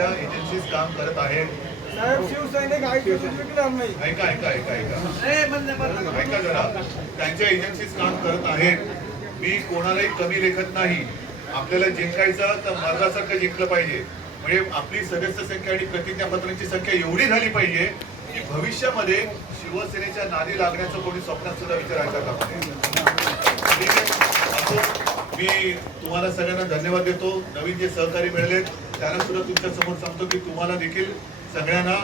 शिवसेनेच्या एजन्सीज काम करत आहेत? साहेब शिवसैनिक आयटी विकणार नाही. ऐका ऐका ऐका ऐका. ऐका जरा. त्यांच्या एजन्सीज काम करत आहेत. मी कोणालाही कमी लेखत नाही. आपल्याला जिंकायचं तर मर्दासारखं जिंकलं पाहिजे. म्हणजे आपली सदस्य संख्या आणि प्रतिज्ञापत्रांची संख्या एवढी झाली पाहिजे की भविष्यामध्ये शिवसेनेच्या नादी लागण्याचं कोणी स्वप्नात सुद्धा विचारायचा असो मी तुम्हाला सगळ्यांना धन्यवाद देतो. नवीन जे सहकारी मिळालेत त्यांना सुद्धा तुमच्यासमोर सांगतो की तुम्हाला देखील सगळ्यांना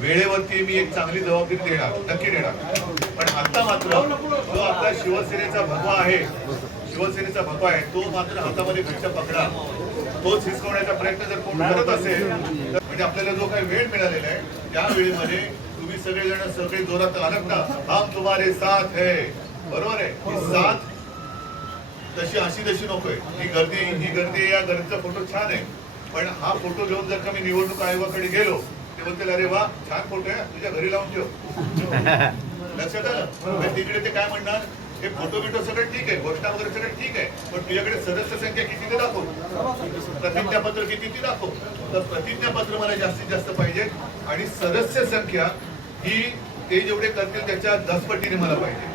वेळेवरती मी एक चांगली जबाबदारी देणार नक्की देणार. पण आता मात्र जो आपला शिवसेनेचा भगवा आहे शिवसेनेचा भगवा आहे तो मात्र हातामध्ये घट्ट पकडा. तोच हिसकवण्याचा प्रयत्न जर कोण करत असेल तर म्हणजे आपल्याला जो काही वेळ मिळालेला आहे त्या वेळेमध्ये तुम्ही सगळेजण सगळे जोरात अलगता ना. हम तुम्हारे साथ है. बरोबर आहे? साथ तशी अशी तशी नकोय. ही गर्दी ही गर्दी या गर्दीचा फोटो छान आहे. पण हा फोटो घेऊन जर का मी निवडणूक आयोगाकडे गेलो ते म्हणतील अरे वा छान फोटो आहे तुझ्या घरी लावून ठेव. लक्षात आलं? म्हणजे तिकडे ते काय म्हणणार? हे फोटो बिटो सगळं ठीक आहे गोष्टा वगैरे सगळं ठीक आहे पण तुझ्याकडे सदस्य संख्या किती ते दाखव? प्रतिज्ञापत्र किती ती दाखव? तर प्रतिज्ञापत्र मला जास्तीत जास्त पाहिजे आणि सदस्य संख्या ही ते जेवढे करतील त्याच्या दस पटीने मला पाहिजे.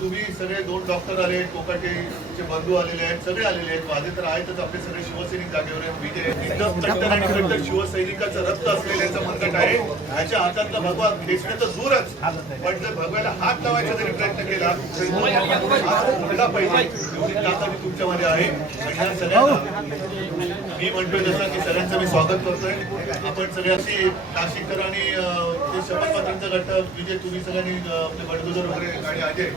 तुम्ही सगळे दोन डॉक्टर आले कोकाटेचे बंधू आलेले आहेत सगळे आलेले आहेत. माझे तर आहेतच आपले सगळे शिवसैनिक जागेवर आहेत. विजय एकदम कट्टर आणि कट्टर शिवसैनिकाचं रक्त असलेल्याचं मनगट आहे. ह्याच्या हातातला भगवा खेचणं तर दूरच. पण जर भगवाला हात लावायचा जरी प्रयत्न केला तर पाहिजे एवढी ताकद तुमच्यामध्ये आहे. आणि ह्या सगळ्यांना मी म्हणतोय जसं की सगळ्यांचं मी स्वागत करतोय. आपण सगळे अशी नाशिककर आणि ते शपथपत्रांचा गट विजय तुम्ही सगळ्यांनी आपले बडगुजर वगैरे आणि अजय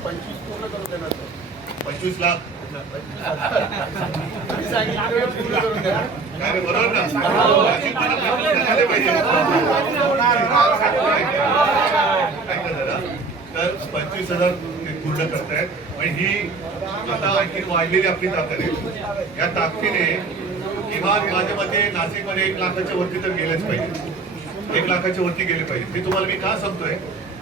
पंचवीस लाख. पंचवीस तर पंचवीस हजार पूर्ण करतायत. आणि ही आता आणखी वाढलेली आपली ताकद आहे. या ताकदीने किमान माझ्या मते नाशिकमध्ये एक लाखाच्या वरती तर गेलेच पाहिजे. एक लाखाच्या वरती गेले पाहिजे. ते तुम्हाला मी का सांगतोय?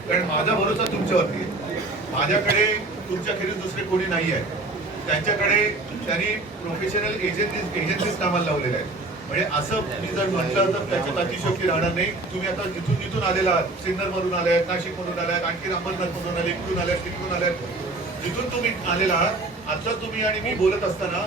कारण माझा भरोसा तुमच्यावरती आहे. माझ्याकडे तुमच्या खेरीज दुसरे कोणी नाही आहे त्यांच्याकडे त्यांनी प्रोफेशनल एजन्सीज एजन्सीज कामाला लावलेले आहेत. म्हणजे असं मी जर म्हटलं तर त्याच्यात अतिशयोक्ती राहणार नाही. तुम्ही आता जिथून जिथून आलेला आहात सिन्नर मधून आले आहेत नाशिक मधून आले आहेत आणखी अहमदनगर मधून आले इकडून आले तिकडून आले जिथून तुम्ही आलेला आहात आता तुम्ही आणि मी बोलत असताना